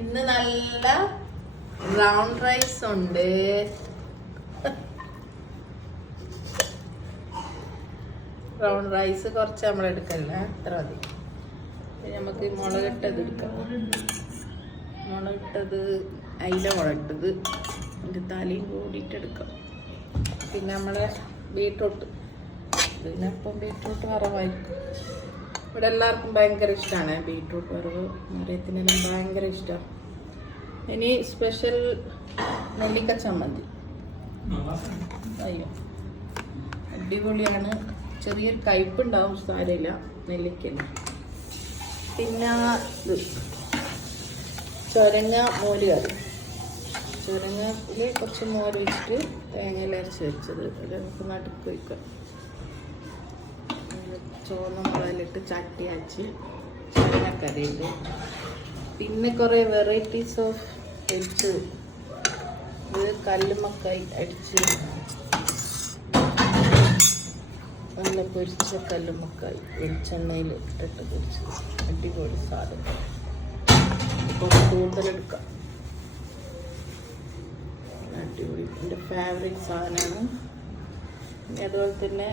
ഇന്ന് നല്ല round rice ഉണ്ട്. റൗണ്ട് റൈസ് കുറച്ച് നമ്മൾ എടുക്കല്ല, അത്ര മതി. നമുക്ക് മുളകിട്ടത് എടുക്കാം. മുളകിട്ടത് അയില മുളകിട്ടത് അതിൻ്റെ തലയും കൂടിയിട്ട് എടുക്കാം. പിന്നെ നമ്മളെ ബീട്രൂട്ട്, പിന്നെ ഇപ്പം ബീട്രൂട്ട് വറവായിരിക്കും. ഇവിടെ എല്ലാവർക്കും ഭയങ്കര ഇഷ്ടമാണ് ബീട്രൂട്ട് വറവ്. മറിയത്തിനെല്ലാം ഭയങ്കര ഇഷ്ടമാണ്. ഇനി സ്പെഷ്യൽ നെല്ലിക്ക ചമ്മന്തി. അയ്യോ അടിപൊളിയാണ്. ചെറിയൊരു കയ്പുണ്ടാവും, സാരമില്ല, നെല്ലിക്കല്ല. പിന്നെ ഇത് ചുരങ്ങ മോര് കറി. ചുരങ്ങയിൽ കുറച്ച് മോര് വെച്ചിട്ട് തേങ്ങയിൽ അരച്ച് വെച്ചത് അത് നമുക്ക് നടുക്ക് വയ്ക്കാം. ചുവന്ന മുളകിലിട്ട് ചട്ടി അരച്ച് ചുരങ്ങക്കറിയുണ്ട്. പിന്നെ കുറേ വെറൈറ്റീസ് ഓഫ് പൊരിച്ച്, ഇത് കല്ലുമ്മക്കായി അടിച്ച് നല്ല പൊരിച്ച കല്ലുമ്മക്കായി വെളിച്ചെണ്ണയിൽ ഇട്ടിട്ട് പൊരിച്ച് അടിപൊളി സാധനം. കുറച്ച് കൂടുതലെടുക്കാം. അടിപൊളി, എൻ്റെ ഫേവറേറ്റ് സാധനമാണ്. പിന്നെ അതുപോലെ തന്നെ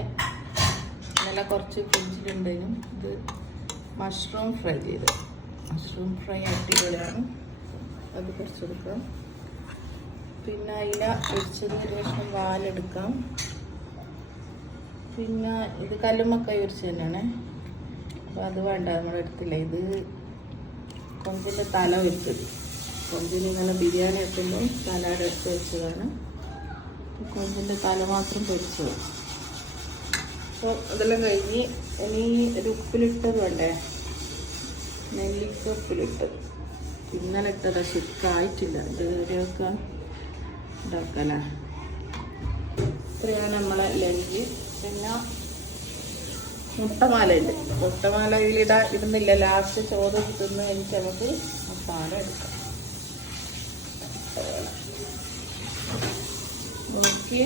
നല്ല കുറച്ച് ഫ്രിഡ്ജിലുണ്ടെങ്കിലും ഇത് മഷ്റൂം ഫ്രൈ ചെയ്ത്, മഷ്റൂം ഫ്രൈ അടിപൊളിയാണ്, അത് കുറച്ചെടുക്കാം. പിന്നെ അയില പൊരിച്ചതിന് ശേഷം വാലെടുക്കാം. പിന്നെ ഇത് കല്ലുമ്മക്കായി പൊരിച്ച് തന്നെയാണ്, അപ്പോൾ അത് വേണ്ട, നമ്മുടെ അടുത്തില്ല. ഇത് കൊഞ്ചിൻ്റെ തല വെച്ചത്, കൊഞ്ചിന് ഇങ്ങനെ ബിരിയാണി വെക്കുമ്പോൾ തലയുടെ എടുത്ത് വെച്ചതാണ്. കൊഞ്ചിൻ്റെ തല മാത്രം പൊരിച്ചത്. അപ്പോൾ അതെല്ലാം കഴിഞ്ഞ് ഇനി ഒരു ഉപ്പിലിട്ടത് വേണ്ടേ, നെല്ലിക്ക ഉപ്പിലിട്ടത്. ഇന്നലെ ഇട്ടത് ശരിക്കായിട്ടില്ല, ഇത് കറിയൊക്കെ ഉണ്ടാക്കല. ഇത്രയാണ് നമ്മളെ ലഞ്ച്. പിന്നെ മുട്ടമാല ഉണ്ട്. മുട്ടമാല ഇടുന്നില്ല, ലാസ്റ്റ് ചോറ് തിന്ന് എനിക്ക് നമുക്ക് മസാല എടുക്കാം. നോക്കി